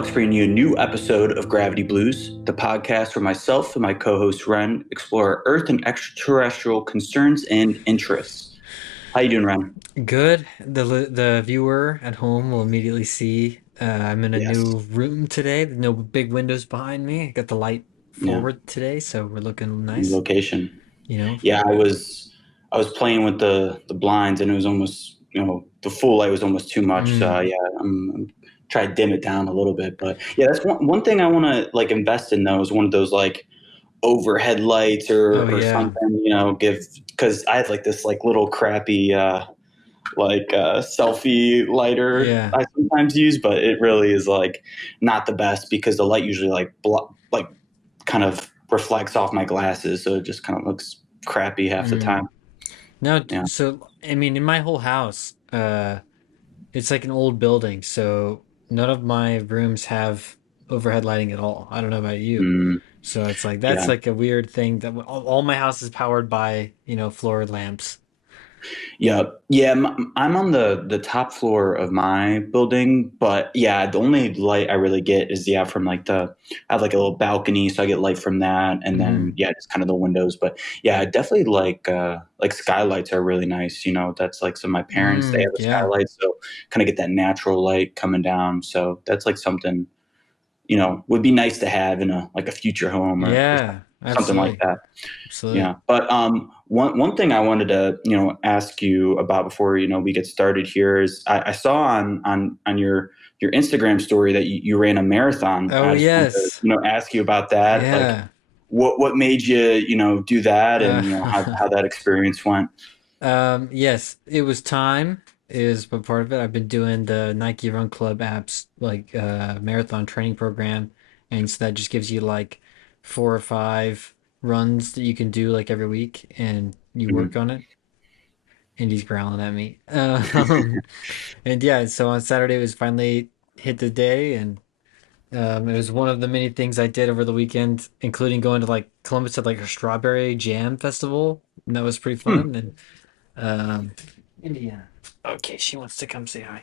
Alex, bringing you a new episode of Gravity Blues, the podcast where myself and my co-host Ren explore Earth and extraterrestrial concerns and interests. How you doing, Ren? Good. The viewer at home will immediately see I'm in a Yes. new room today. No big windows behind me. I got the light Yeah. forward today, so we're looking New nice. location. You know. Yeah, I was playing with the blinds, and it was almost the full light was almost too much. So Mm. yeah, I'm try to dim it down a little bit. But yeah, that's one thing I want to like invest in though is one of those like overhead lights Oh or yeah. something. Give because I have like this like little crappy selfie lighter Yeah. I sometimes use, but it really is like not the best because the light usually like kind of reflects off my glasses, so it just kind of looks crappy half the Mm. time. Now, Yeah. so I mean, in my whole house, it's like an old building, so none of my rooms have overhead lighting at all. I don't know about you. Mm, So it's like that's yeah. like a weird thing that all my house is powered by, floor lamps. Yeah, yeah. I'm on the top floor of my building, but yeah, the only light I really get is from like I have like a little balcony, so I get light from that, and then Mm. yeah, just kind of the windows. But yeah, definitely like skylights are really nice. That's like some of my parents, they Mm. have a Yeah. skylight, so kind of get that natural light coming down. So that's like something would be nice to have in a future home or Yeah, something like absolutely. that. Absolutely. Yeah, but one thing I wanted to ask you about before we get started here is I saw on your Instagram story that you ran a marathon. Oh, I just wanted to yes. ask you about that. Like, Yeah. what made you do that, and how Uh, that experience went. yes, it was time is what part of it. I've been doing the Nike Run Club apps like marathon training program, and so that just gives you like 4 or 5 runs that you can do like every week, and you work Mhm. on it. And he's growling at me. And yeah, so on Saturday was finally hit the day, and it was one of the many things I did over the weekend, including going to like Columbus at like a strawberry jam festival, and that was pretty Hmm. fun. And um, Indiana. Okay, she wants to come say hi.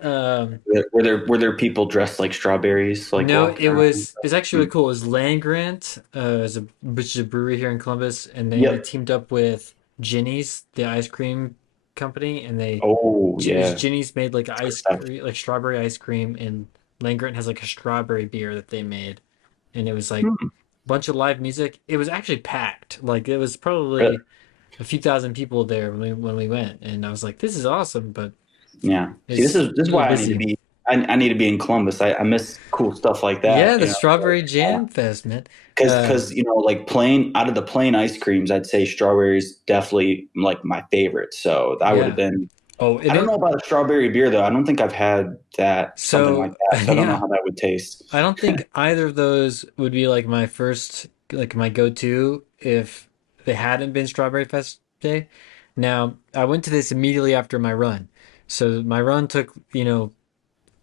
Um, Were there people dressed like strawberries like no, walking it around? was it's actually Hmm. really cool. It was Land Grant, which is a brewery here in Columbus, and they Yep. teamed up with Ginny's, the ice cream company, and Oh it was yeah. Ginny's made like That's good ice stuff. cream, like strawberry ice cream, and Land Grant has like a strawberry beer that they made, and it was like Hmm. a bunch of live music. It was actually packed. Like it was Really? probably a few thousand people there when we went, and I was like, this is awesome, but Yeah. See, this it's is this it is was why I need to busy. be. I need to be in Columbus. I miss cool stuff like Yeah, that. the Strawberry Jam Fest, man. Because Um, like plain out of the plain ice creams, I'd say strawberries definitely like my favorite. So I would have yeah. been. Oh, I and don't know it about a strawberry beer though. I don't think I've had that something like so that. So I don't know yeah. how that would taste. I don't think either of those would be like my first, like my go-to if they hadn't been Strawberry Fest Day. Now, I went to this immediately after my run. So my run took,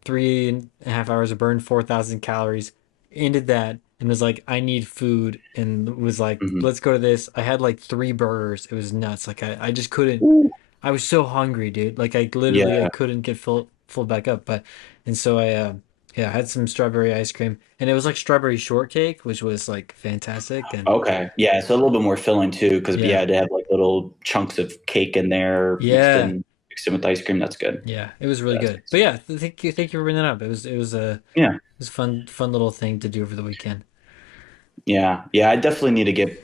3.5 hours to burn 4,000 calories. Ended that and was like, I need food, and was like, Hmm. let's go to this. I had like 3 burgers. It was nuts. Like I just couldn't. Ooh. I was so hungry, dude. Like I literally I Yeah. couldn't get full back up. But and so I yeah, I had some strawberry ice cream, and it was like strawberry shortcake, which was like fantastic. And Okay. Yeah. So a little bit more filling too, because yeah, yeah, to have like little chunks of cake in there yeah, mixed in with ice cream. That's good. yeah, it was really That's good. But nice. yeah, thank you for bringing that up. It was a Yeah. fun little thing to do over the weekend. Yeah. Yeah. I definitely need to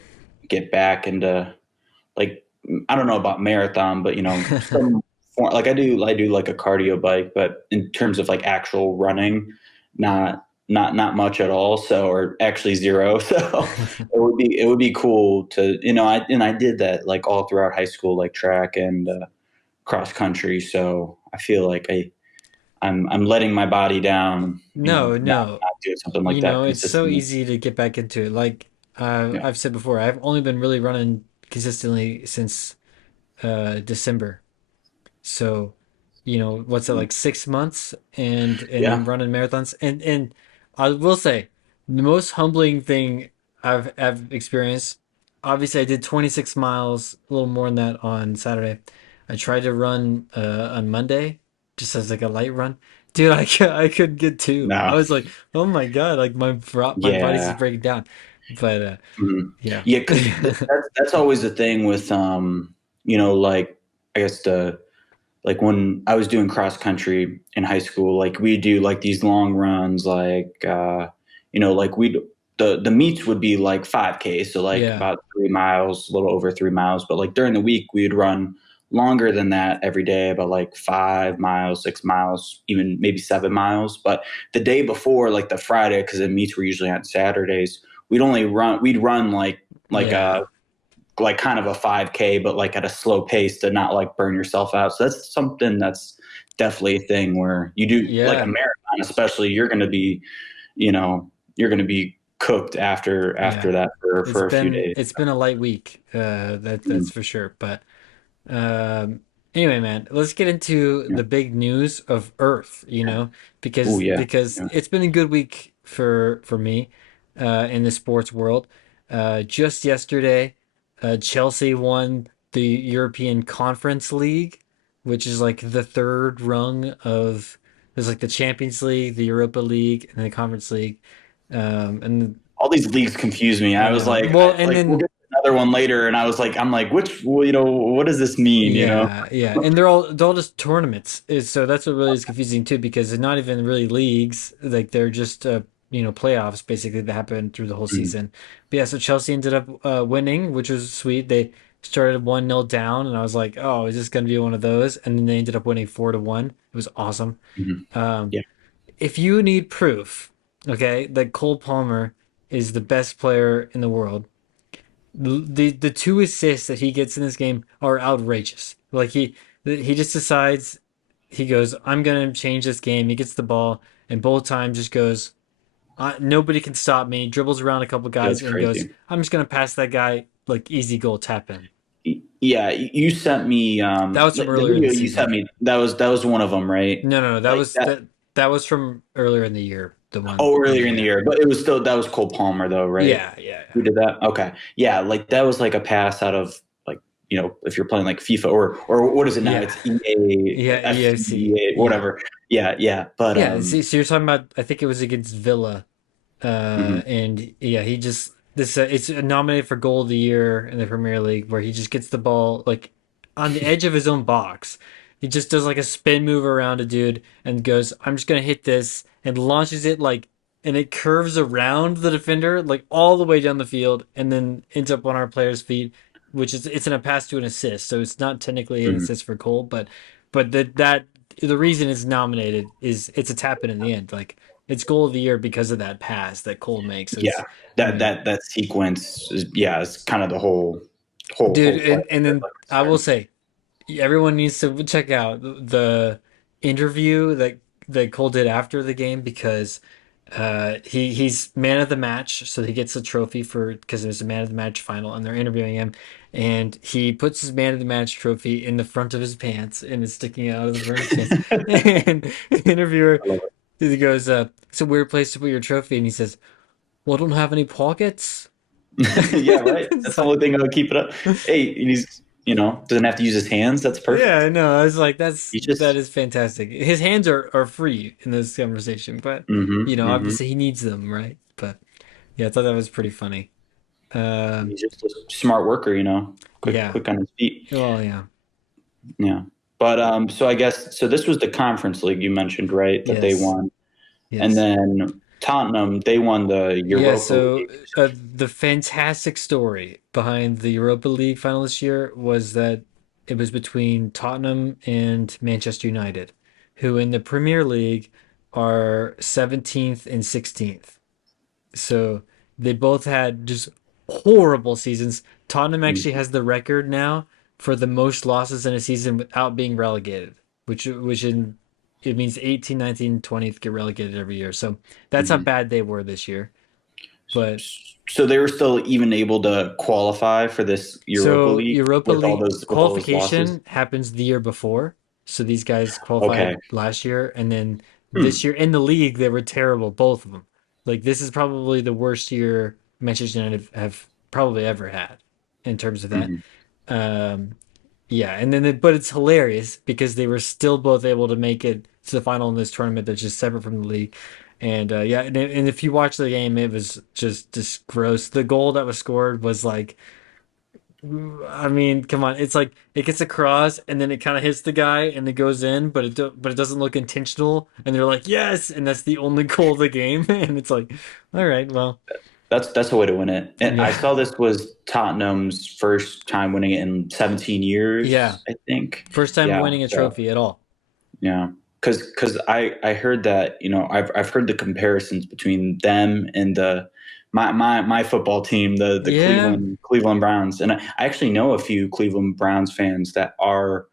get back into like I don't know about marathon, but some form, like I do like a cardio bike, but in terms of like actual running, not much at all. So or actually zero. So it would be cool to I did that like all throughout high school, like track and cross country. So I feel like I'm letting my body down, No, not no. not doing something like that It's so consistently. easy to get back into it. Like Yeah. I've said before, I've only been really running consistently since December. So, what's that, like 6 months, and Yeah. I'm running marathons. And I will say, the most humbling thing I've experienced. Obviously, I did 26 miles, a little more than that on Saturday. I tried to run on Monday, just as like a light run. Dude, I couldn't get two. I No. was like, oh my God, like my body's just Yeah. breaking down. But Mhm. yeah. Yeah, because that's always the thing with like I guess the like when I was doing cross country in high school, like we do like these long runs, like like we the meets would be like 5K, so like Yeah. about 3 miles, a little over 3 miles. But like during the week, we'd run longer than that every day, about like 5 miles, 6 miles, even maybe 7 miles. But the day before, like the Friday, because the meets were usually on Saturdays, we'd run like a Yeah. like kind of a 5K, but like at a slow pace to not like burn yourself out. So that's something that's definitely a thing where you do like a Yeah. marathon, especially you're going to be cooked after Yeah. that for a few days. It's been a light week. That's Mm, for sure. But Um, anyway, man, let's get into yeah. the big news of Earth, Oh yeah. because Yeah. it's been a good week for me in the sports world. Just yesterday, Chelsea won the European Conference League, which is like the third rung of there's like the Champions League, the Europa League, and the Conference League. And All these leagues confuse me. I I was know. like, Well, and we'll then get to another one later, and I was like, I'm like, which, what does this mean? Yeah, yeah, and they're all just tournaments. So that's what really is confusing too, because they're not even really leagues. Like they're just playoffs basically that happen through the whole Mhm, season. But yeah, so Chelsea ended up winning, which was sweet. They started 1-0 down, and I was like, oh, is this going to be one of those? And then they ended up winning 4-1. It was awesome. mhm. Um, Yeah, if you need proof, okay, that Cole Palmer is the best player in the world, the two assists that he gets in this game are outrageous. Like he just decides he goes, I'm gonna change this game. He gets the ball and both times just goes, nobody can stop me. Dribbles around a couple guys that's and goes, crazy. I'm just gonna pass that guy like easy goal tap in. Yeah, you sent me That was the, from the earlier in the video you sent season. me. That was one of them, right? No, Like that. that was from earlier in the year. The one, Oh, yeah, earlier in the yeah, year, but it was still that was Cole Palmer though, right? yeah, yeah, Who yeah, did that? Okay, yeah, like that was like a pass out of like if you're playing like FIFA or what is it now? yeah, It's EA, yeah, EOC, FC, yeah, whatever. Yeah, yeah, but yeah. So you're talking about? I think it was against Villa. mhm, And yeah, he just this it's nominated for goal of the year in the Premier League where he just gets the ball like on the edge of his own box. He just does like a spin move around a dude and goes, "I'm just gonna hit this," and launches it like and it curves around the defender like all the way down the field and then ends up on our player's feet, which is it's in a pass to an assist, so it's not technically an mhm. assist for Cole, but that the reason it's nominated is it's a tap in the end, like it's goal of the year because of that pass that Cole makes. So Yeah, it's, I that mean, that that sequence is it's kind of the whole dude, play and of it, then like I will I say, everyone needs to check out the interview that Cole did after the game because he's man of the match, so he gets a trophy for because it was a man of the match final, and they're interviewing him, and he puts his man of the match trophy in the front of his pants, and it's sticking out of the front of his pants, and the interviewer love he goes, "It's a weird place to put your trophy," and he says, "Well, I don't have any pockets." it. Yeah, right. It's That's the only like, thing that would keep it up. Hey, and he's doesn't have to use his hands. That's yeah, perfect. no, I was like, He that just is fantastic. His hands are free in this conversation, but mm-hmm. obviously he needs them, right? But yeah, I thought that was pretty funny. Um, He's just a smart worker, quick yeah, quick on his feet. well, yeah, Yeah. But so I guess so this was the conference league you mentioned, right? That they yes, won. And yes. then Tottenham, they won the Yeah, Europa so League. the fantastic story behind the Europa League final this year was that it was between Tottenham and Manchester United, who in the Premier League are 17th and 16th. So they both had just horrible seasons. Tottenham actually Mhm, has the record now for the most losses in a season without being relegated, which in it means 18, 19, 20th get relegated every year. So that's how mhm. bad they were this year. But So they were still even able to qualify for this Europa so League Europa League with all those losses. qualification happens the year before. So these guys Okay. qualified last year, and then this Hmm. year in the league they were terrible, both of them. Like this is probably the worst year Manchester United have probably ever had in terms of that. Hmm. Um, Yeah, and then but it's hilarious because they were still both able to make it to the final in this tournament that's just separate from the league. And yeah, and if you watch the game, it was just gross. The goal that was scored was like, I mean, come on, it's like it gets across and then it kind of hits the guy and it goes in, but it doesn't look intentional. And they're like, yes, and that's the only goal of the game. And it's like, all right, well, That's a way to win it. And I yeah, saw this was Tottenham's first time winning it in 17 yeah, years, I think. first time Yeah. winning a So trophy at all. yeah, because I heard that I've heard the comparisons between them and the my football team, the Yeah, Cleveland Browns, and I actually know a few Cleveland Browns fans that are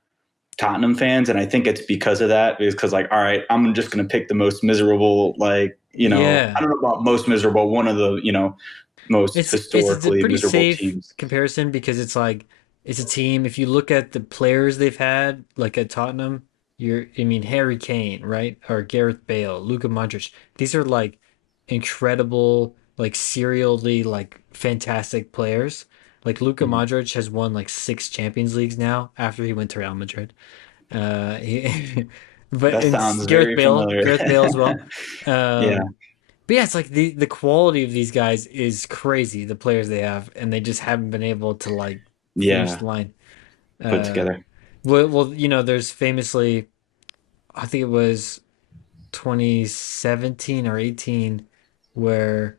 Tottenham fans, and I think it's because of that. Because like, all right, I'm just going to pick the most miserable, like I yeah. don't know about most miserable, one of the most It's a historically pretty miserable safe teams. comparison because it's like it's a team. If you look at the players they've had, like at Tottenham, I mean Harry Kane, right? Or Gareth Bale, Luka Modric. These are like incredible, like serially like fantastic players. Like Luka Mhm. Modric has won like 6 Champions Leagues now after he went to Real Madrid. But That and sounds very familiar. Gareth Bale as well. Yeah, But yeah, it's like the quality of these guys is crazy, the players they have, and they just haven't been able to like finish yeah, the line. put Uh, together. there's famously, I think it was 2017 or 18, where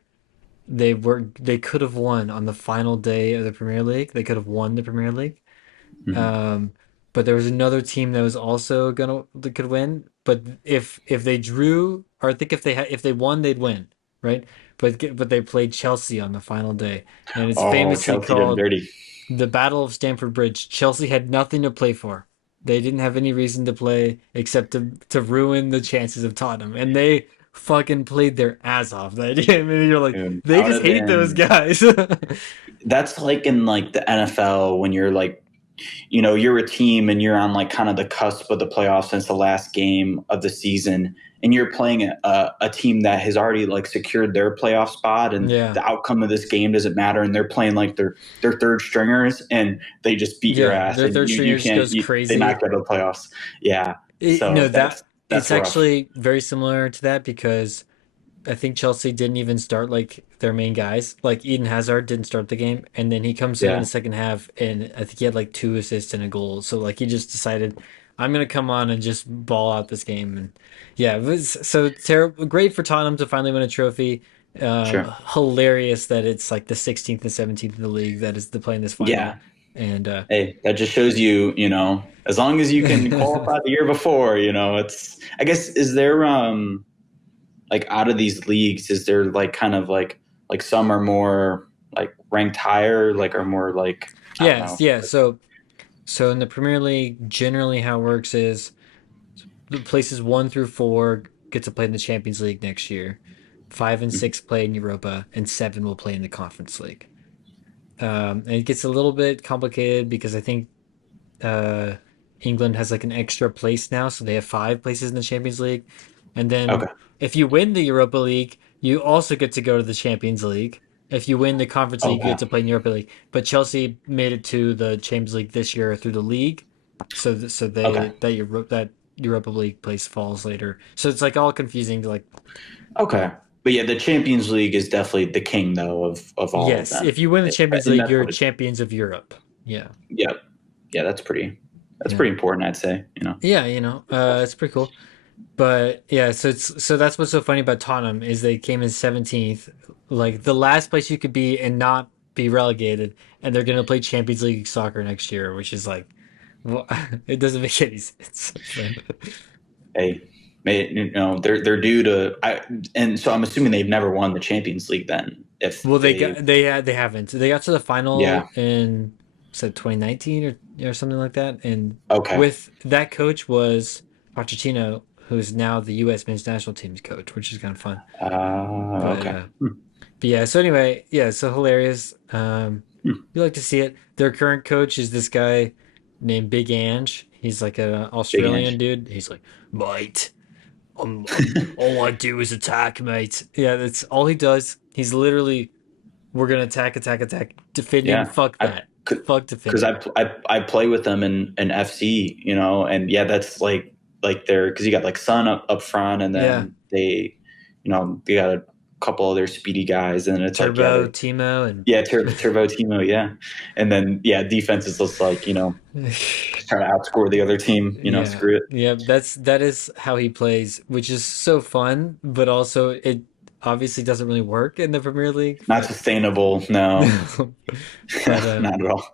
they could have won on the final day of the Premier League. They could have won the Premier League. Hmm. Um, but there was another team that was also gonna that could win. But if they drew, or I think if they won, they'd win, right? But they played Chelsea on the final day, and it's Oh, famously Chelsea did them called dirty. the Battle of Stamford Bridge. Chelsea had nothing to play for. They didn't have any reason to play except to ruin the chances of Tottenham, and they fucking played their ass off that game. And you're like, Dude, they that would just have hate those been. guys. That's like in like the NFL when you're like, you're a team and you're on like kind of the cusp of the playoffs since the last game of the season, and you're playing a team that has already like secured their playoff spot, and Yeah, the outcome of this game doesn't matter, and they're playing like their third stringers, and they just beat your yeah, ass, their and third you stringer just can't goes they knock crazy. you out of the playoffs. Yeah, No, so that's it's rough. actually very similar to that because I think Chelsea didn't even start like their main guys. Like Eden Hazard didn't start the game, and then he comes in Yeah, the second half, and I think he had like 2 assists and a goal. So like he just decided, I'm gonna come on and just ball out this game, and yeah, it was so terrible. Great for Tottenham to finally win a trophy. sure. Hilarious that it's like the 16th and 17th in the league that is the playing this Yeah. final, and Hey, that just shows you, as long as you can qualify the year before, it's, I guess, is there, like out of these leagues, is there like kind of like some are more like ranked higher, like are more like, I don't yes, know. yeah. So in the Premier League, generally how it works is the places 1 through 4 get to play in the Champions League next year. Five and Mhm. six play in Europa, and seven will play in the Conference League. And it gets a little bit complicated because I think uh, England has like an extra place now, so they have 5 places in the Champions League. And then Okay. if you win the Europa League, you also get to go to the Champions League. If you win the Conference Oh, League, you get wow. to play in Europa League. But Chelsea made it to the Champions League this year through the league, so Okay. that Europa League place falls later. So it's like all confusing. Like, Okay. But yeah, the Champions League is definitely the king though of all of yes, them. if you win the Champions And League, that's you're what it's, champions of Europe. Yeah, yeah. Yeah, that's yeah, pretty important, I'd say, yeah. Good stuff. It's pretty cool. But yeah, so that's what's so funny about Tottenham is they came in 17th, like the last place you could be and not be relegated, and they're gonna play Champions League soccer next year, which is like, well, it doesn't make any sense. But Hey, they're due to. And so I'm assuming they've never won the Champions League then. If well, they've, they haven't. They got to the yeah, final in said 2019 or something like that, and okay, with that coach was Pochettino, who's now the U.S. men's national team's coach, which is kind of fun. But okay, Hmm. But yeah, so anyway, yeah, so hilarious. Hmm. You like to see it. Their current coach is this guy named Big Ange. He's like an Big Australian Ange. dude. He's like, mate, all I do is attack, mate. Yeah, that's all he does. He's literally, we're gonna attack, attack, attack, defending. Yeah, Fuck I've that. fuck to because think. I play with them in FC, you know, and yeah, that's like they're because you got like Sun up front, and Yeah, then they, you know, they got a couple other speedy guys, and it's like yeah, Turbo, Timo, and yeah, Turbo Timo, yeah, and then yeah, defense is just like you know just try to outscore the other team, you know, yeah, screw it, yeah. That is how he plays, which is so fun, but also it obviously doesn't really work in the Premier League. not But sustainable, no, no, but not at all,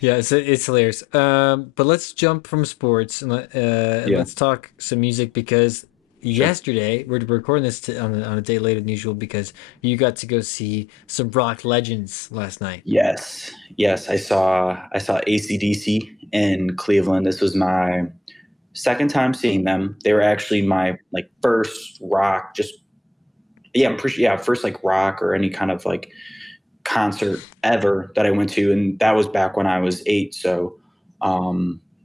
yeah, it's hilarious. But let's jump from sports and yeah, let's talk some music because sure. yesterday we're recording this on a day later than usual because you got to go see some rock legends last night. Yes, yes, I saw AC/DC in Cleveland. This was my second time seeing them. They were actually my like first rock, just yeah, I'm pretty yeah, first like rock or any kind of like concert ever that I went to, and that was back when I was 8. So,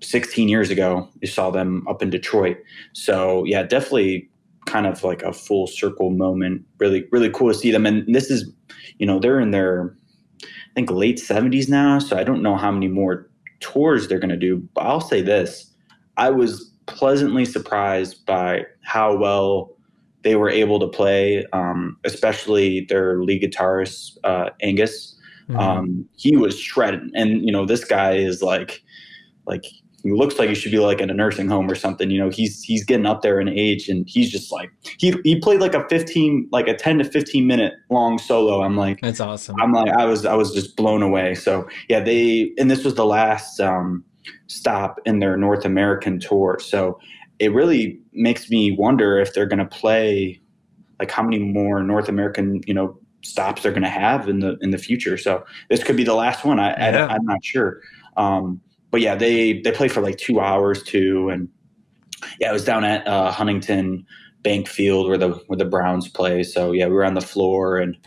16 years ago, you saw them up in Detroit. So yeah, definitely kind of like a full circle moment. Really, really cool to see them. And this is, you know, they're in their I think late 70s now, so I don't know how many more tours they're going to do. But I'll say this: I was pleasantly surprised by how well they were able to play, especially their lead guitarist Angus. Hmm. He was shredded, and you know this guy is like he looks like he should be like in a nursing home or something. You know, he's getting up there in age, and he's just like he played like a 15 like a 10 to 15 minute long solo. That's awesome. I'm like I was just blown away. So yeah, they and this was the last stop in their North American tour. So it really makes me wonder if they're going to play like how many more North American stops they're going to have in the future. So this could be the last one. Yeah. I'm not sure. But yeah, they play for like 2 hours too, and yeah, it was down at Huntington Bank Field where the Browns play. So yeah, we were on the floor, and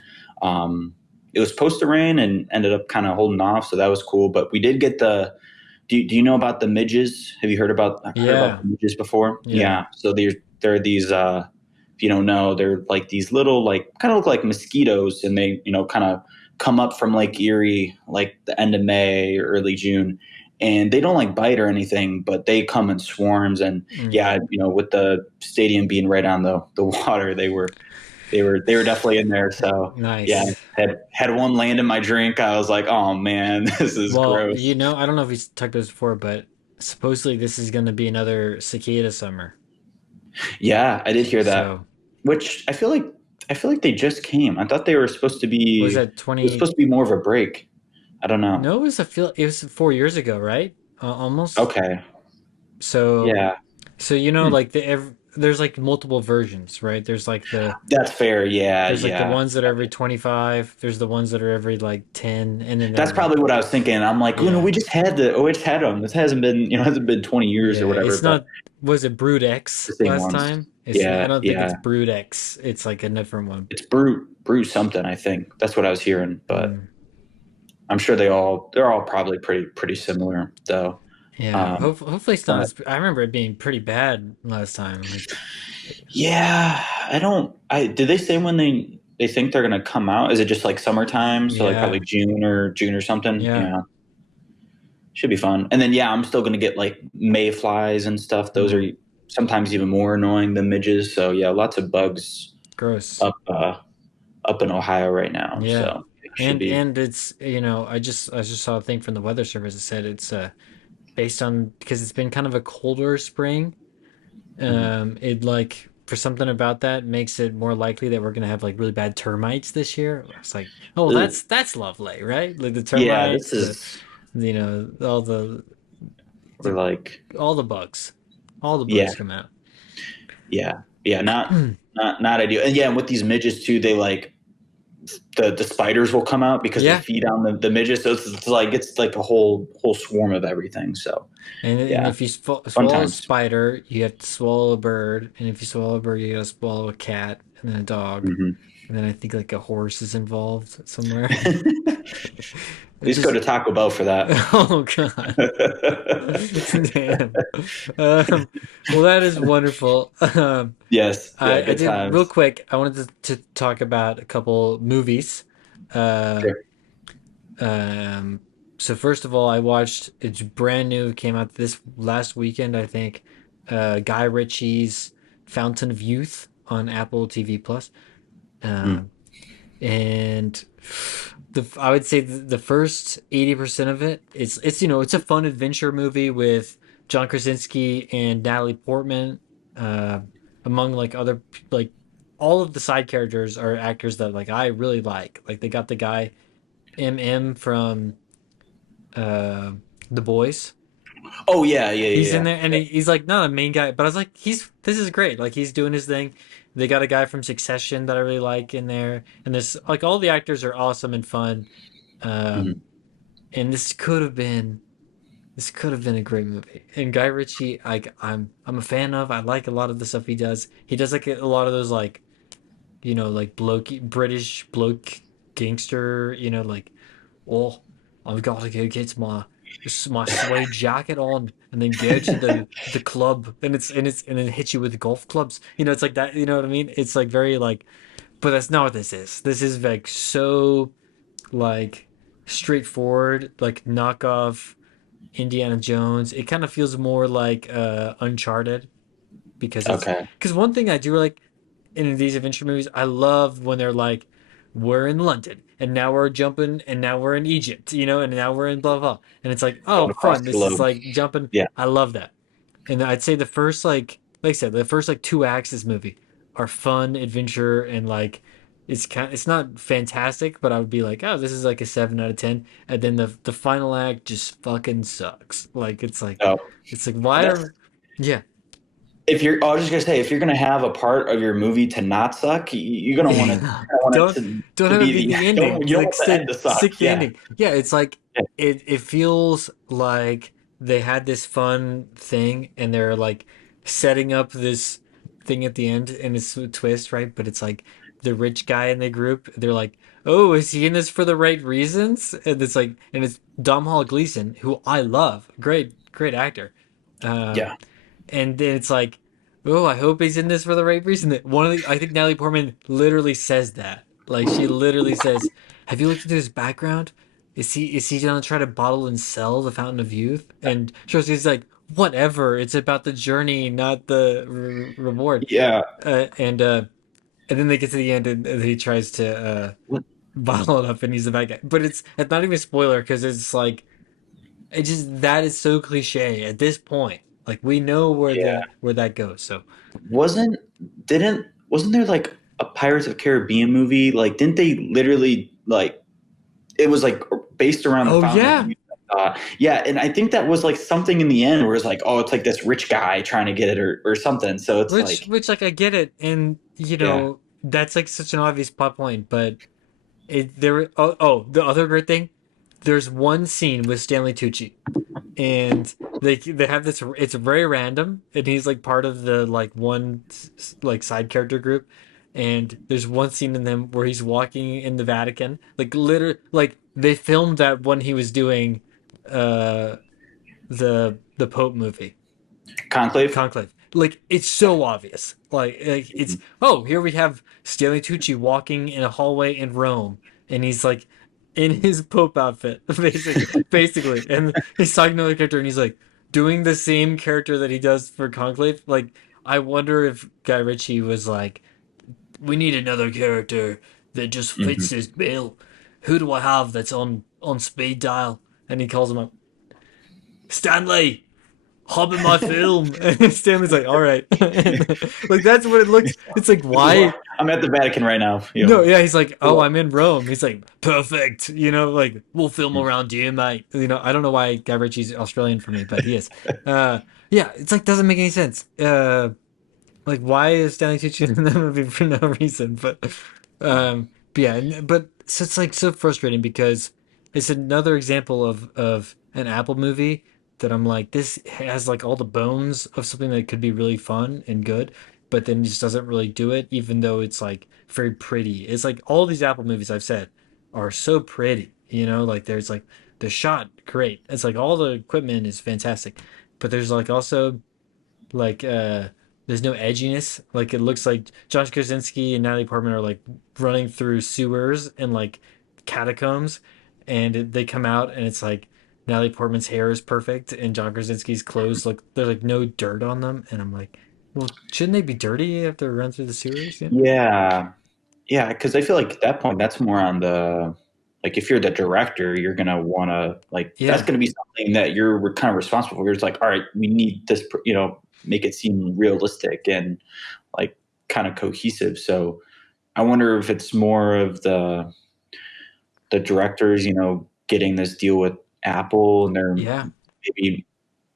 um, it was supposed to rain and ended up kind of holding off. So that was cool. But we did get the. Do you know about the midges? Have you heard about Yeah. the midges before? Yeah. Yeah. So they're these. If you don't know, they're like these little like kind of look like mosquitoes, and they kind of come up from Lake Erie like the end of May or early June, and they don't like bite or anything, but they come in swarms. And Yeah. yeah, with the stadium being right on the water, they were definitely in there. So yeah, Nice. had one land in my drink. I was like, oh man, this is Well, gross. I don't know if he's talked about this before, but supposedly this is going to be another cicada summer. Yeah, I did hear that. So, Which I feel like they just came. I thought they were supposed to what was be. that It was 20? supposed to be more of a break. I don't know. No, it was 4 years ago, right? Almost. Okay. So, Yeah. Hmm. like there's like multiple versions, right? That's fair. Yeah. There's like the Yeah. ones that are every 25, there's the ones that are every like 10, and then That's they're like probably what I was thinking. I'm like, yeah. we just had them. This hasn't been 20 years or Yeah, whatever, it's but not was it Brood X the same last ones. time? I Yeah. don't think it's Yeah. Brood X. It's like a different one. It's Brew something. I think that's what I was hearing, but Mm. I'm sure they're all probably pretty similar though. Yeah, Um, hopefully it's not but as I remember it being pretty bad last time. Like yeah, I don't. Did they say when they think they're gonna come out? Is it just like summertime? So like yeah. probably June or something. Yeah. Yeah, should be fun. And then yeah, I'm still gonna get like mayflies and stuff. Those are Ooh, sometimes even more annoying than midges. So yeah, lots of bugs gross. up in Ohio right now. Yeah. So it should be. And it's I just saw a thing from the weather service that said it's based on because it's been kind of a colder spring. Mhm. It like for something about that makes it more likely that we're gonna have like really bad termites this year. It's like, oh, Ugh. that's lovely, right? Like the Yeah, this termites, is all we're the like all the yeah, bugs come out. yeah, yeah. Not ideal. And yeah, and with these midges too, they like the spiders will come out because they Yeah, feed on the midges. So it's like a whole swarm of everything. So and yeah, if you fun swallow a times. spider, you have to swallow a bird, and if you swallow a bird, you gotta swallow a cat, and then a dog, Hmm. and then I think like a horse is involved somewhere. It Please go just to Taco Bell for that. oh god. Damn. Um, well, that is wonderful. Yes, yeah, I good did real times. quick. I wanted to talk about a couple movies. Uh, Sure. um, So first of all, I watched it's brand new. It came out this last weekend, I think. Guy Ritchie's Fountain of Youth on Apple TV Plus. Mm. Um, and I would say the first 80% of it it's it's a fun adventure movie with John Krasinski and Natalie Portman, uh, among like other like all of the side characters are actors that like I really like. Like they got the guy from uh, The Boys. Oh yeah, yeah, He's in yeah, there, and he's like not a main guy, but I was like, this is great. Like he's doing his thing. They got a guy from Succession that I really like in there, and this like all the actors are awesome and fun. yeah. Um, and this could have been a great movie. And Guy Ritchie, I'm a fan of. I like a lot of the stuff he does. He does like a lot of those like like bloke British bloke gangster. Like oh, I've got to go get my suede jacket on and then go to the club and then hit you with golf clubs. It's like that. You know what I mean? It's like very like, but that's not what this is. This is like so like straightforward, like knockoff Indiana Jones. It kind of feels more like Uncharted Okay. because one thing I do like in these adventure movies, I love when they're like, we're in London and now we're jumping and now we're in Egypt, and now we're in blah blah. And it's like, oh, Going across fun. the This is globe. like jumping. Yeah, I love that. And I'd say the first like I said, the first like two acts of this movie are fun, adventure, and like it's not fantastic, but I would be like, oh, this is like a 7 out of 10. And then the final act just fucking sucks. Like so it's like why that's are yeah. if you're. I was just gonna say, if you're gonna have a part of your movie to not suck, you're gonna want to Yeah. want it Don't don't to have it be be the the ending. don't you don't Like want the end stick to suck. stick the Yeah, ending. Yeah, it's like yeah, it feels like they had this fun thing and they're like setting up this thing at the end and it's a twist, right? But it's like the rich guy in the group, they're like, oh, is he in this for the right reasons? And it's like and it's Dom Hall Gleason, who I love. Great actor. Um yeah, and then it's like, oh, I hope he's in this for the right reason. That one of the, I think Natalie Portman literally says that. Like she literally says, "Have you looked into his background? Is he gonna try to bottle and sell the Fountain of Youth?" And Shorty's like, "Whatever. It's about the journey, not the reward." yeah. And then they get to the end and he tries to bottle it up and he's the bad guy. But it's not even a spoiler because it's like it just that is so cliche at this point. Like we know Yeah. where that goes. So Wasn't didn't wasn't there like a Pirates of Caribbean movie? Like, didn't they literally like it was like based around the oh Fountain of yeah, Youth? Yeah, and I think that was like something in the end where it's like, oh, it's like this rich guy trying to get it or something. So it's like, which like I get it, and yeah, that's like such an obvious plot point, but the other great thing, there's one scene with Stanley Tucci and they have this it's very random and he's like part of the like one like side character group and there's one scene in them where he's walking in the Vatican like literally like they filmed that when he was doing uh the Pope movie Conclave. Conclave. Like it's so obvious. Like it's oh here we have Stanley Tucci walking in a hallway in Rome, and he's like in his Pope outfit, basically, and he's talking to another character, and he's like doing the same character that he does for Conclave. Like I wonder if Guy Ritchie was like, we need another character that just fits Hmm. this bill. Who do I have that's on speed dial? And he calls him up, Stanley, hop in my film. And Stanley's like, all right. And, like that's what it looks. It's like why? I'm at the Vatican right now. No, yeah. He's like, oh, Cool. I'm in Rome. He's like, perfect. Like we'll film around you, mate. I don't know why Guy Ritchie's Australian for me, but he is. Uh, yeah. It's like doesn't make any sense. Like why is Stanley Tucci in that movie for no reason? But yeah, but so it's like so frustrating because it's another example of an Apple movie that I'm like this has like all the bones of something that could be really fun and good, but then just doesn't really do it, even though it's like very pretty. It's like all these Apple movies I've said are so pretty, like there's like the shot great. It's like all the equipment is fantastic, but there's like also like there's no edginess. Like it looks like Josh Krasinski and Natalie Portman are like running through sewers and like catacombs, and they come out and it's like Natalie Portman's hair is perfect and John Krasinski's clothes look there's like no dirt on them, and I'm like, well, shouldn't they be dirty after run through the sewers? You know? Yeah, yeah, because I feel like at that point, that's more on the like if you're the director, you're gonna want to like that's Yeah, gonna be something that you're kind of responsible for. You're just like, all right, we need this, make it seem realistic and like kind of cohesive. So I wonder if it's more of the directors, getting this deal with Apple, and they're yeah. maybe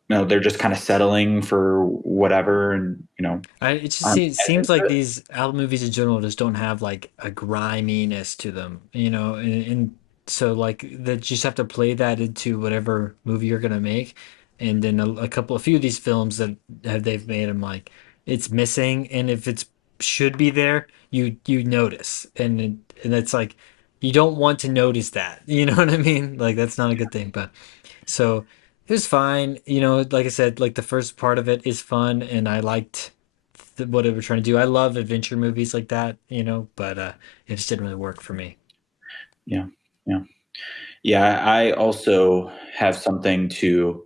they're just kind of settling for whatever, and It just aren't seems, as seems into like it. these album movies in general just don't have like a griminess to them, you know, and so like that you just have to play that into whatever movie you're gonna make, and then a few of these films that they've made, I'm like, it's missing, and if it's should be there, you notice, and it's like you don't want to notice that, you know what I mean? Like that's not a good thing, but. So it was fine. You know, like I said, like the first part of it is fun, and I liked what they were trying to do. I love adventure movies like that, you know, but it just didn't really work for me. Yeah, yeah. Yeah, I also have something to,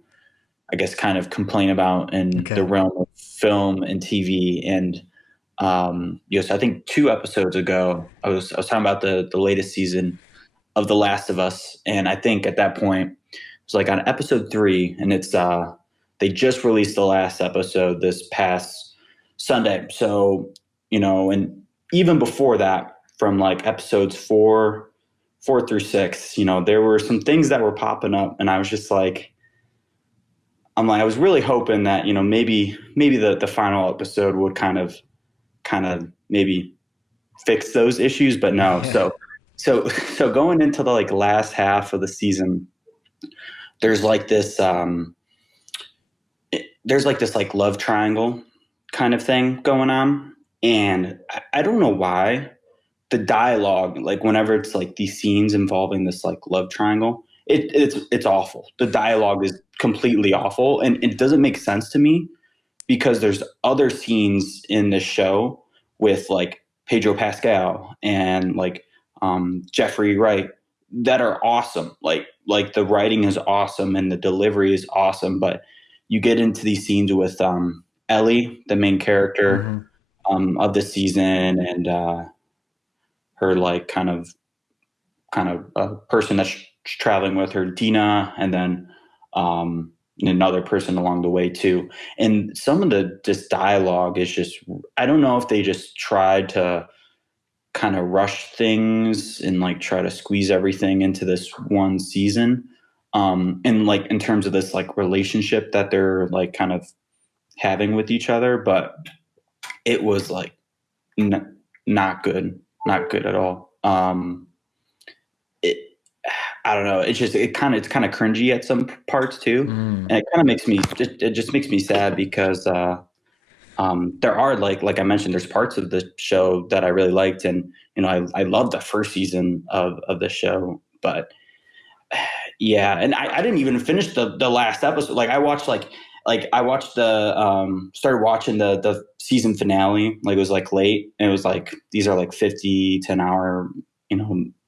I guess, kind of complain about in the Okay. realm of film and TV. And yes, I think 2 episodes ago, I was talking about the latest season of The Last of Us, and I think at that point it's like on episode 3, and it's they just released the last episode this past Sunday. So and even before that, from like episodes 4 through 6, there were some things that were popping up, and I was just like, I was really hoping that maybe the final episode would kind of maybe fix those issues, but no. Yeah. So going into the like last half of the season, there's like this there's like this like love triangle kind of thing going on, and I don't know why the dialogue, like whenever it's like these scenes involving this like love triangle, it's awful. The dialogue is completely awful, and it doesn't make sense to me because there's other scenes in the show with like Pedro Pascal and like Jeffrey Wright that are awesome. Like the writing is awesome and the delivery is awesome, but you get into these scenes with Ellie, the main character Hmm. of the season, and her like kind of person that's traveling with her, Dina, and then another person along the way too. And some of the just dialogue is just, I don't know if they just tried to kind of rush things and like try to squeeze everything into this one season. And like in terms of this like relationship that they're like kind of having with each other, but it was like not good, not good at all. It, I don't know. It's kind of cringy at some parts too, Mm. and it kind of makes me it just makes me sad because there are like I mentioned, there's parts of the show that I really liked, and I love the first season of the show, but yeah, and I didn't even finish the last episode. Like I watched the started watching the season finale. Like it was like late, and it was like these are like 50 to an hour,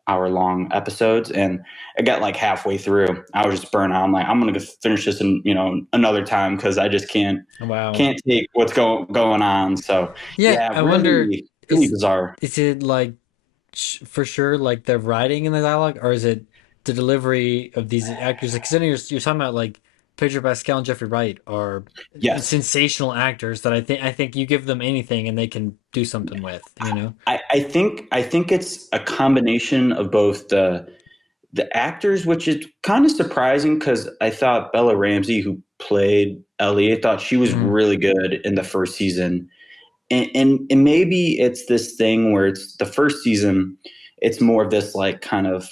hour long episodes, and I got like halfway through. I was just burnt out. I'm like, I'm gonna go finish this in another time because I just can't Wow. can't take what's going on. So Yeah, yeah, I wonder, really really is bizarre. is it like for sure like the writing and the dialogue, or is it the delivery of these actors? Because then you're talking about like Pedro Pascal and Jeffrey Wright are Yes, sensational actors that I think you give them anything and they can do something with, you know? I think it's a combination of both the actors, which is kind of surprising because I thought Bella Ramsey, who played Ellie, I thought she was Mm, really good in the first season. And maybe it's this thing where it's the first season, it's more of this like kind of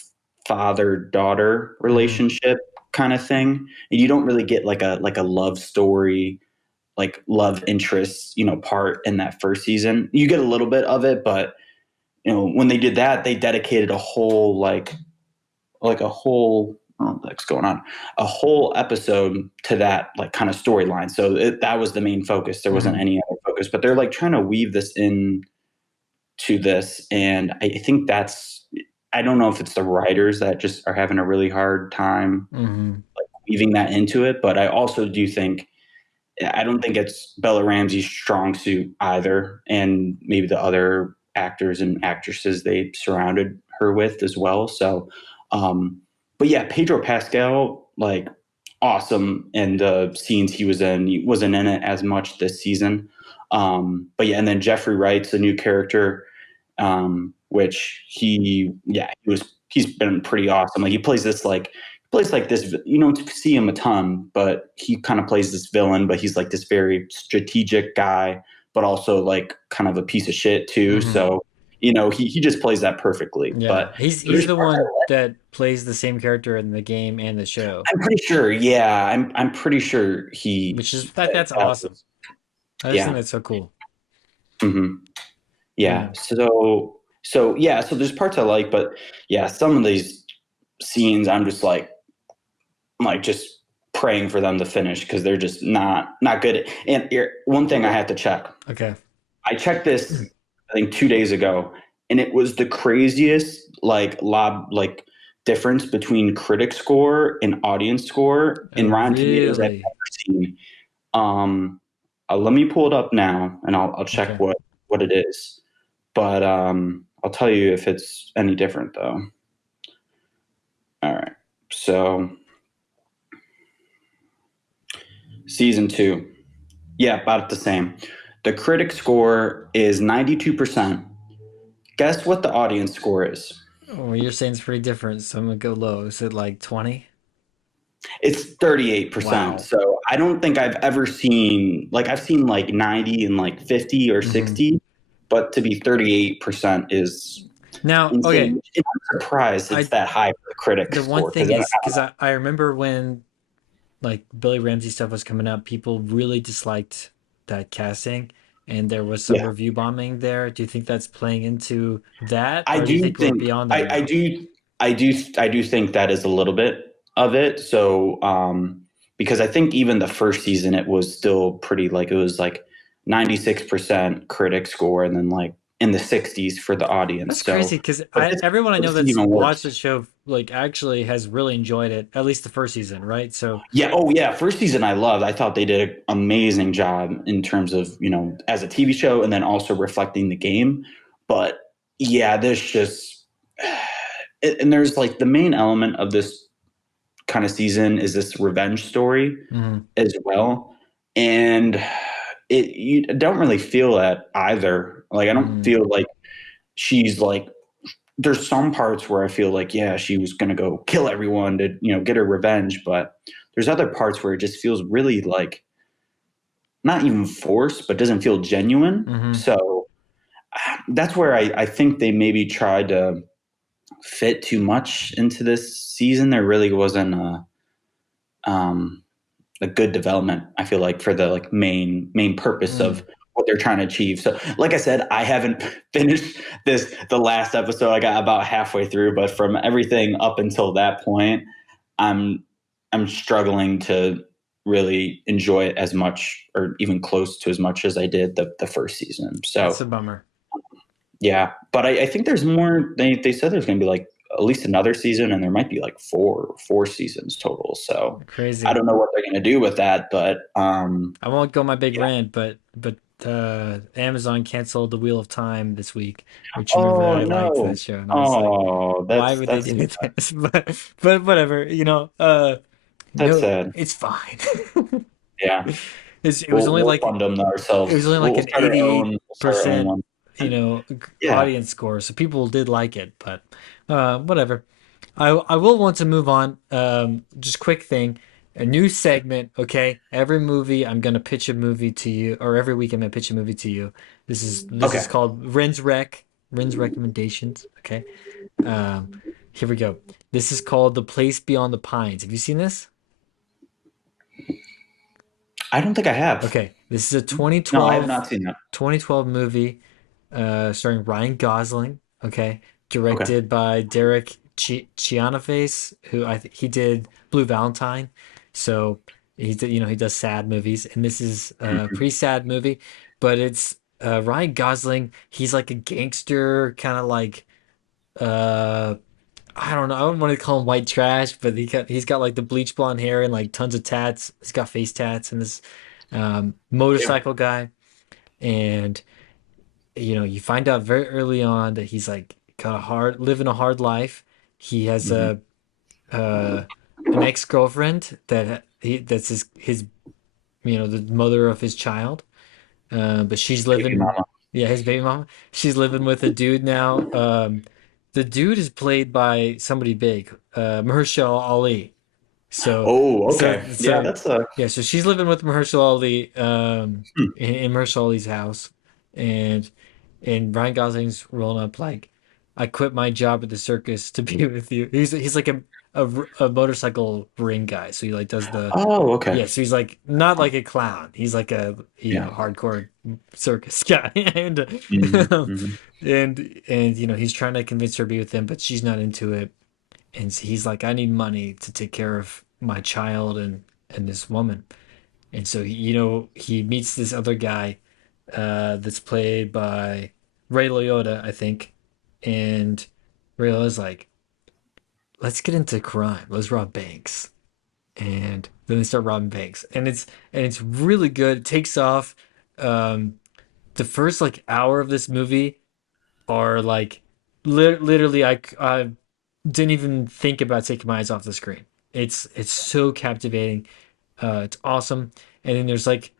father daughter mm, relationship kind of thing. And you don't really get like a love story, like love interest, part in that first season. You get a little bit of it, but when they did that, they dedicated a whole like a whole what's going on, a whole episode to that like kind of storyline. So that was the main focus. There wasn't mm. any other focus, but they're like trying to weave this in to this, and I think I don't know if it's the writers that just are having a really hard time Hmm. weaving that into it, but I also do think I don't think it's Bella Ramsey's strong suit either, and maybe the other actors and actresses they surrounded her with as well. So, um, but yeah, Pedro Pascal, like awesome in the scenes he was in. He wasn't in it as much this season, but yeah, and then Jeffrey Wright's the new character, which he's been pretty awesome. Like he plays this this, you don't see him a ton, but he kind of plays this villain, but he's like this very strategic guy, but also like kind of a piece of shit too. Hmm. So, he just plays that perfectly. Yeah, But he's there's the parts one that plays the same character in the game and the show, I'm pretty sure. Yeah, I'm pretty sure he which is that's that awesome. was, I just think yeah. that's so cool. Hmm. Yeah. Yeah. So there's parts I like, but yeah, some of these scenes I'm just like just praying for them to finish because they're just not good. And one thing I had to check. Okay. I checked this I think 2 days ago, and it was the craziest difference between critic score and audience score Oh, in Rotten Tomatoes I've really? ever seen. Um, let me pull it up now, and I'll check Okay. what it is. But I'll tell you if it's any different though. All right. So season two. Yeah, about the same. The critic score is 92%. Guess what the audience score is? Oh, you're saying it's pretty different, so I'm gonna go low. Is it like 20? It's 38%. Wow. So I don't think I've ever seen I've seen like 90 and like 50 or Hmm. 60, but to be 38% is Now, okay, insane. And I'm surprised it's I that high for the critic the one score because thing is because I remember when like Billy Ramsey stuff was coming out, people really disliked that casting, and there was some yeah, review bombing there. Do you think that's playing into that, I or do you do think we're think beyond that I now? do I do think that is a little bit of it. So because I think even the first season it was still pretty it was like 96% critic score and then like in the 60s for the audience. That's So crazy because but I everyone I know this is that's even watched worse. the show like actually has really enjoyed it, at least the first season, right? So Yeah, oh yeah, first season I loved. I thought they did an amazing job in terms of, as a TV show and then also reflecting the game. But yeah, there's just and there's like the main element of this kind of season is this revenge story mhm, as well. And you don't really feel that either. Like I don't mhm, feel like she's like there's some parts where I feel like yeah, she was gonna go kill everyone to, get her revenge, but there's other parts where it just feels really like not even forced, but doesn't feel genuine. mhm, So that's where I think they maybe tried to fit too much into this season. There really wasn't um, a good development. I feel like for the main purpose mm. of what they're trying to achieve. So, like I said, I haven't finished the last episode. I got about halfway through, but from everything up until that point, I'm I'm struggling to really enjoy it as much or even close to as much as I did the first season. That's So a bummer. yeah, but I think there's more. They said there's going to be like at least another season, and there might be like four seasons total. So I Crazy. don't know what they're going to do with that, but I won't go my big yeah. rant, but Amazon canceled The Wheel of Time this week, which remember Oh I liked that no. show, and I was like, Oh, why would they that's do this? But whatever, that's sad. it's fine. Yeah, It was only we'll like fund them it was ourselves. only like We'll an start our own. We'll start our own 88%, one. Yeah. audience score, so people did like it, but whatever. I will want to move on. Just quick thing, a new segment. Okay, every movie I'm gonna pitch a movie to you, or every week I'm gonna pitch a movie to you. This is Okay. called Ren's recommendations. Okay. Um, Here we go. This is called The Place Beyond the Pines. Have you seen this? I don't think I have. Okay, this is a No, I have not seen that. 2012 movie starring Ryan Gosling. Okay, Okay. directed by Derek Chianoface, who he did Blue Valentine. So he does sad movies, and this is a Mhm. pretty sad movie, but it's Ryan Gosling. He's like a gangster, kind of like uh I don't know. I don't want to call him white trash, but he's got like the bleach blonde hair and like tons of tats. He's got face tats and this Yeah. motorcycle guy. And you find out very early on that he's like got a hard living a hard life. He has Hmm. uh an ex girlfriend that's his the mother of his child. But she's Baby living, mama. yeah, his baby mama. She's living with a dude now. The dude is played by somebody big, Mahershala Ali. So, Oh, so, okay. Yeah, so, that's a. yeah. So she's living with Mahershala Ali, Hmm. in Mahershala Ali's house, and Ryan Gosling's rolling up like, "I quit my job at the circus to be with you." He's like a motorcycle ring guy, so he like does the Oh, okay. yeah. So he's like not like a clown. He's like a Yeah. hardcore circus guy, and Hmm. um, Hmm. and he's trying to convince her to be with him, but she's not into it. And so he's like, I need money to take care of my child and this woman. And so he meets this other guy that's played by Ray Liotta, I think. And Ray Liotta's like, let's get into crime. Let's rob banks. And then they start robbing banks. And it's really good. It takes off. Um, the first like hour of this movie are like literally I didn't even think about taking my eyes off the screen. It's so captivating. It's awesome. And then there's like,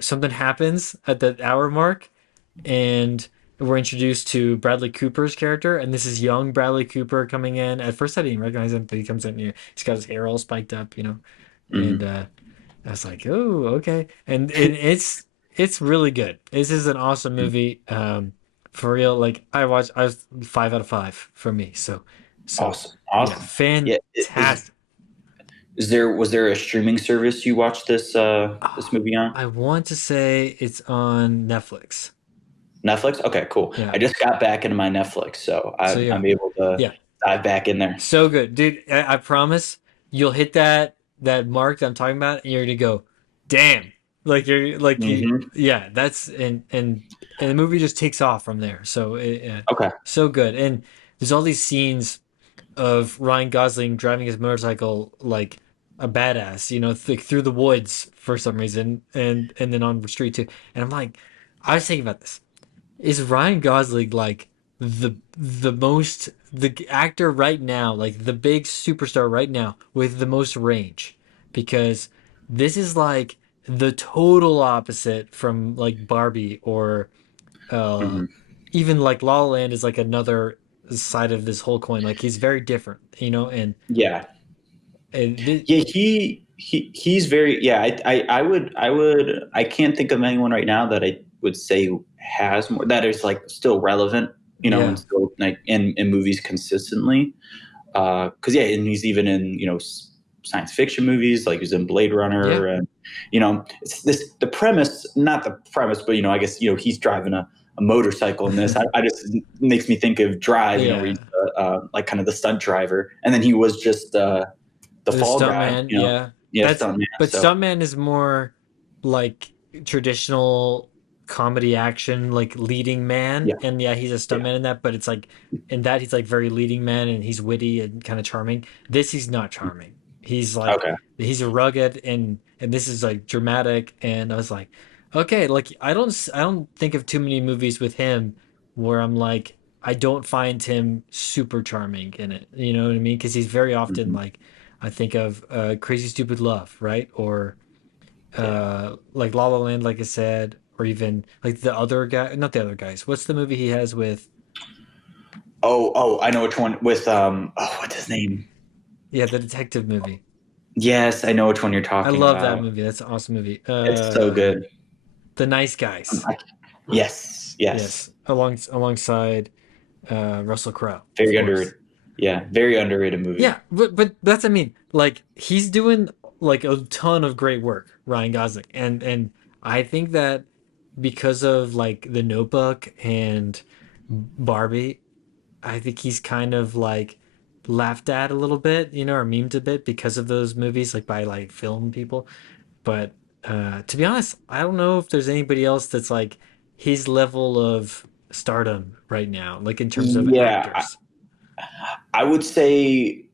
something happens at that hour mark, and we're introduced to Bradley Cooper's character, and this is young Bradley Cooper coming in. At first, I didn't recognize him, but he comes in. He's got his hair all spiked up, and Hmm. I was like, oh, okay, and it's really good. This is an awesome movie. For real. Like I was 5 out of 5 for me. So Awesome. yeah, Awesome. Yeah. fantastic. Was there a streaming service you watched this Oh, movie on? I want to say it's on Netflix. Netflix? Okay, cool. Yeah. I just got back into my Netflix, so So I'm yeah, able to yeah. dive back in there. So good, dude. I promise you'll hit that mark that I'm talking about, and you're gonna go, damn. Like you're like you, Hmm. yeah. That's and the movie just takes off from there. So Okay. so good. And there's all these scenes of Ryan Gosling driving his motorcycle like a badass, through the woods for some reason, and then on the street too. And I'm like, I was thinking about this. Is Ryan Gosling like the actor right now, like the big superstar right now with the most range? Because this is like the total opposite from like Barbie or uh Hmm. even like La La Land is like another side of this whole coin. Like he's very different, Yeah. and Yeah, he's very yeah, I can't think of anyone right now that I would say has more that is like still relevant, and yeah, still like in movies consistently. Because yeah, and he's even in science fiction movies, like he's in Blade yeah, Runner, and it's this the premise, not the premise, but I guess he's driving a motorcycle in this. I just it makes me think of Drive, where he's yeah. like kind of the stunt driver, and then he was just the The fall guy, stuntman, yeah. yeah, That's stuntman. but So stuntman is more like traditional comedy action, like leading man. yeah, And yeah, he's a yeah, stuntman in that, but it's like in that he's like very leading man and he's witty and kind of charming. This he's not charming. He's like okay, he's rugged and this is like dramatic. And I was like, okay, like I don't think of too many movies with him where I'm like I don't find him super charming in it. You know what I mean? Because he's very often hmm, like I think of Crazy Stupid Love, right? Or yeah. like La La Land, like I said, or even like the other guy, not the other guys. What's the movie he has with? Oh, I know which one with what's his name? Yeah, the detective movie. Yes, I know which one you're I talking love that about. movie. That's an awesome movie. It's so good. The Nice Guys. I- yes, yes, Yes, alongside Russell Crowe, of very course. underrated. Yeah, very underrated movie. Yeah, but that's I mean, like he's doing like a ton of great work, Ryan Gosling, and I think that because of like The Notebook and Barbie, I think he's kind of like laughed at a little bit, or memed a bit because of those movies, like by like film people. But to be honest, I don't know if there's anybody else that's like his level of. stardom right now, like in terms of Yeah, actors. I would say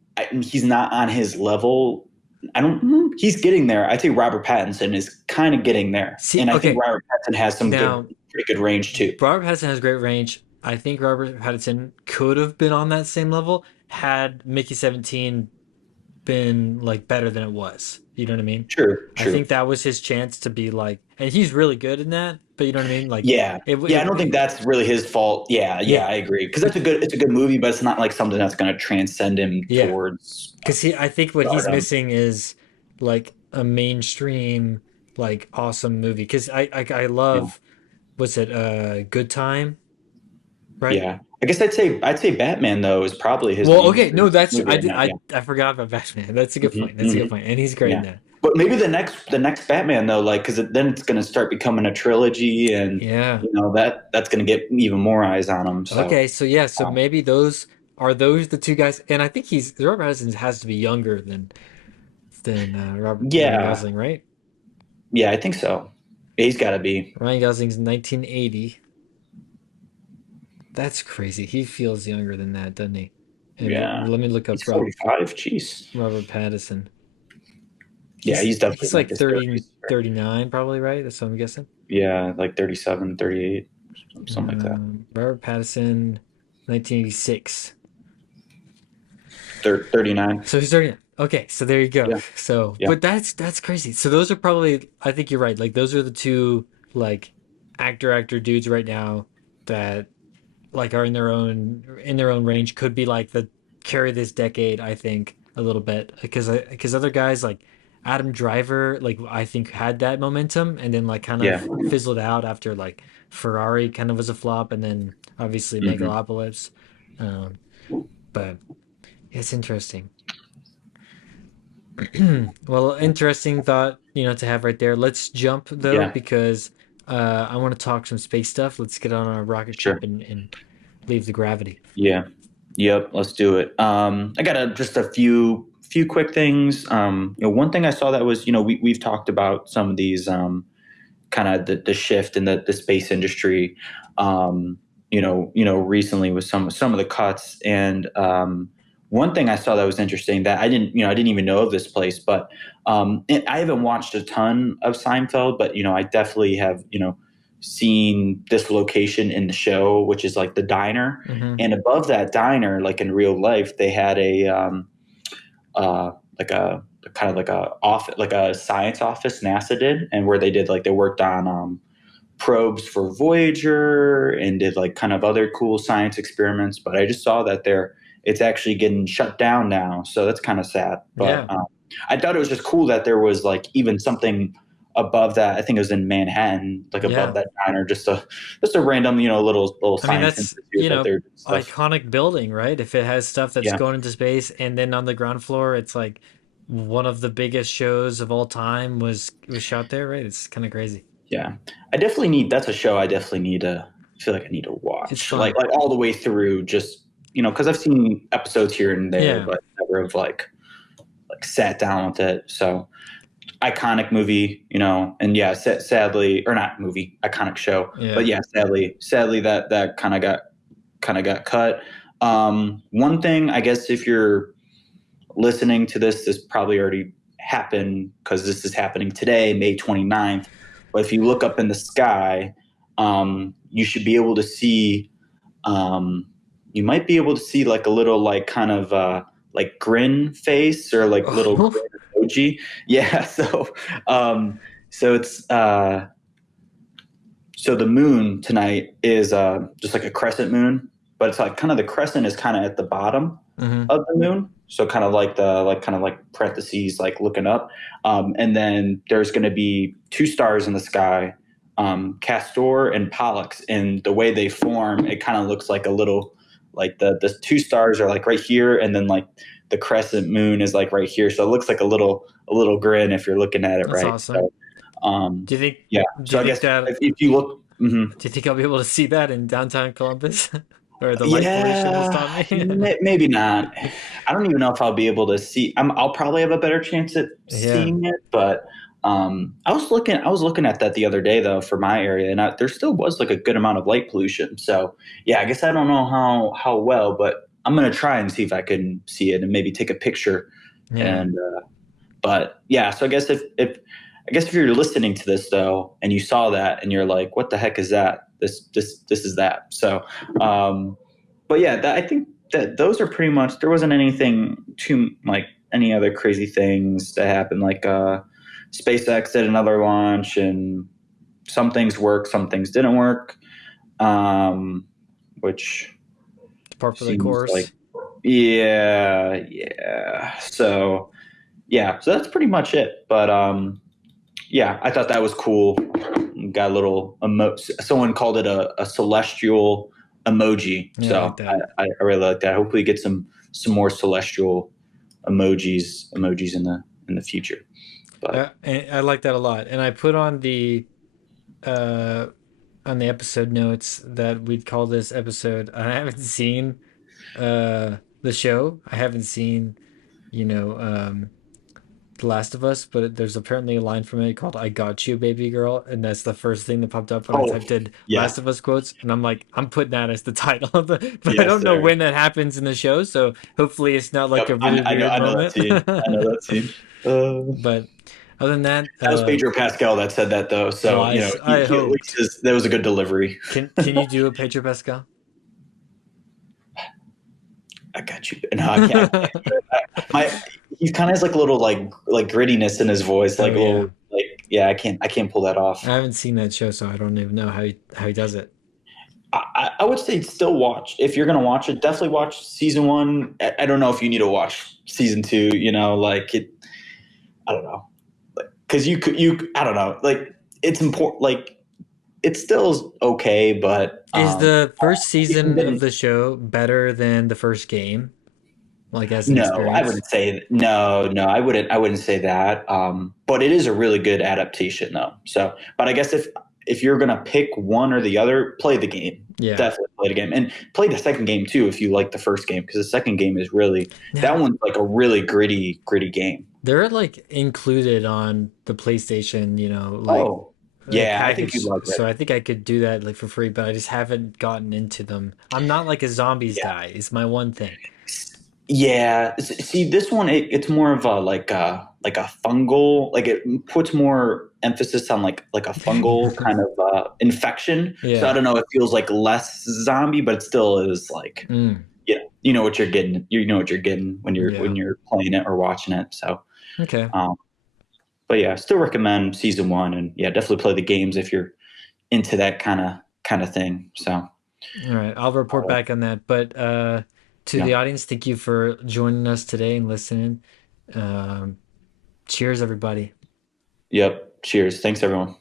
he's not on his level. I don't. He's getting there. I think Robert Pattinson is kind of getting there, See, and I think okay, Robert Pattinson has some now pretty good range too. Robert Pattinson has great range. I think Robert Pattinson could have been on that same level had Mickey 17 been like better than it was. You know what I mean? True, I think true. that was his chance to be like, and he's really good in that. But you know what I mean? Like, Yeah, yeah. I don't think that's really his fault. Yeah, yeah, yeah. I agree because it's a good movie, but it's not like something that's going to transcend him yeah. towards Because I think what he's stardom. missing is like a mainstream, like awesome movie. Because I Yeah, love, what's it, Good Time, right? yeah. I guess I'd say Batman though is probably his Well, okay, no, that's movie I right did now. Yeah. I forgot about Batman. That's a good Hmm. point. That's a Hmm. good point, and he's great in Yeah. that. But maybe the next Batman though, like because then it's going to start becoming a trilogy, and Yeah. that's going to get even more eyes on him. So Okay, so yeah, so um, maybe those the two guys, and I think he's Robert Pattinson has to be younger than Ryan yeah, Gosling, right? yeah, I think so. He's got to be. Ryan Gosling's 1980. That's crazy. He feels younger than that, doesn't he? And Yeah, let me look he's up 45. Jeez. Robert Pattinson. Yeah, he's definitely He's in like like his 30, 30s. 39, probably, right? That's what I'm guessing. Yeah, like 37, 38, something like that. Robert Pattinson, 1986. 39. So he's 39. Okay, so there you go. Yeah, So, yeah, but that's crazy. So those are probably, I think you're right. Like those are the two like actor dudes right now that like are in their own range. Could be like the carry this decade. I think a little bit because other guys like Adam Driver, like I think had that momentum and then like kind yeah. of fizzled out after like Ferrari kind of was a flop and then obviously Hmm. Megalopolis. Um, but it's interesting. Well, interesting thought, to have right there. Let's jump though, Yeah, because I want to talk some space stuff. Let's get on a rocket ship sure. and leave the gravity. Yeah. Yep, let's do it. I got just a few quick things. One thing I saw that was, we've talked about some of these kind of the shift in the space industry, recently with some of the cuts. And one thing I saw that was interesting that I didn't even know of this place, but I haven't watched a ton of Seinfeld, but I definitely have seen this location in the show, which is like the diner, Hmm. and above that diner, like in real life, they had uh, like a kind of like a office, like a science office NASA did, and where they worked on probes for Voyager and did like kind of other cool science experiments. But I just saw that it's actually getting shut down now, so that's kind of sad. But Yeah, I thought it was just cool that there was like even something above that. I think it was in Manhattan, like above yeah. that diner, just a random little I mean, science that's, institute that they're doing stuff. iconic building, right? If it has stuff that's Yeah. going into space and then on the ground floor, it's like one of the biggest shows of all time was shot there, right? It's kind of crazy. Yeah, I definitely need. That's a show I definitely need to. Feel like I need to It's watch, fun. like all the way through. Just because I've seen episodes here and there, Yeah, but never have like sat down with it. So iconic movie, and yeah, sadly, or not movie, iconic show, but yeah. yeah, sadly that kind of got cut. One thing, I guess, if you're listening to this probably already happened because this is happening today, May 29th. But if you look up in the sky, you should be able to see, um, you might be able to see like a little, like kind of like grin face or like little Oh, grin emoji. Yeah. So it's, so the moon tonight is just like a crescent moon, but it's like kind of the crescent is kind of at the bottom hmm. of the moon. So kind of like kind of like parentheses, like looking up. And then there's going to be two stars in the sky, Castor and Pollux. And the way they form, it kind of looks like a little, like the two stars are like right here, and then like the crescent moon is like right here. So it looks like a little grin if you're looking at it That's right. awesome. So Do you think yeah. do So you I think guess that if you look, mhm. do you think I'll be able to see that in downtown Columbus? Or the light pollution will Yeah, stop me? maybe not. I don't even know if I'll be able to see. I'll probably have a better chance at Yeah. seeing it, but I was looking at that the other day though for my area, and there still was like a good amount of light pollution. So yeah, I guess I don't know how well, but I'm gonna try and see if I can see it and maybe take a picture. Yeah, And but yeah, so I guess if you're listening to this though, and you saw that, and you're like, what the heck is that? This is that. So, but yeah, I think that those are pretty much. There wasn't anything too like any other crazy things that happened. Like SpaceX did another launch, and some things worked, some things didn't work, um, which it's par for the seems like course. yeah. So yeah, so that's pretty much it. But yeah, I thought that was cool. Got a little someone called it a celestial emoji. Yeah, I like So that. I really like that. Hopefully get some more celestial emojis in the future. But I like that a lot. And I put uh on the episode notes that we'd call this episode. I haven't seen the show. I haven't seen, you know, The Last of Us, but there's apparently a line from it called "I got you, baby girl," and that's the first thing that popped up when I oh typed in yeah, "Last of Us" quotes, and I'm like, I'm putting that as the title of the, but I yes don't know sir. when that happens in the show, so hopefully it's not like Yep, a really weird I know that moment. scene. I know that scene. But other than that, That was Pedro Pascal that said that though. oh, So you know I he at least hoped. that was a good delivery. Can you do a Pedro Pascal? I got you. No, I can't do it. My he kind of has like a little like grittiness in his voice, like Oh a little yeah. like yeah. I can't pull that I off. haven't seen that show, so I don't even know how he does it. I would say still watch if you're gonna watch it. Definitely watch season one. I don't know if you need to watch season two. You know, like it. I don't know, because you could you. I don't know, like it's important. Like it still is okay, but Is the first if you season of didn't. the show better than the first game, like as an No, I experience? wouldn't say no, no. I wouldn't say that. But it is a really good adaptation, though. So, but I guess if you're gonna pick one or the other, play the game. Yeah. Definitely play the game, and play the second game too if you like the first game, because the second game is really that Now, one's like a really gritty game. they're like included on the PlayStation, Oh, like yeah, I think you'd package. like So it. I think I could do that like for free, but I just haven't gotten into them. I'm not like a zombies Yeah. guy. It's my one thing. Yeah, see, this one it's more of a like a fungal, like it puts more emphasis on like a fungal kind of infection. So I Yeah. don't know, it feels like less zombie, but it still is like Mm, you know what you're getting. You know what you're getting yeah. when you're playing it or watching it. So, Okay. um, but yeah, still recommend season one, and yeah, definitely play the games if you're into that kind of thing. So, All right. I'll report uh, back on that. But to yeah, the audience, thank you for joining us today and listening. Um, cheers, everybody. yep. Cheers. Thanks, everyone.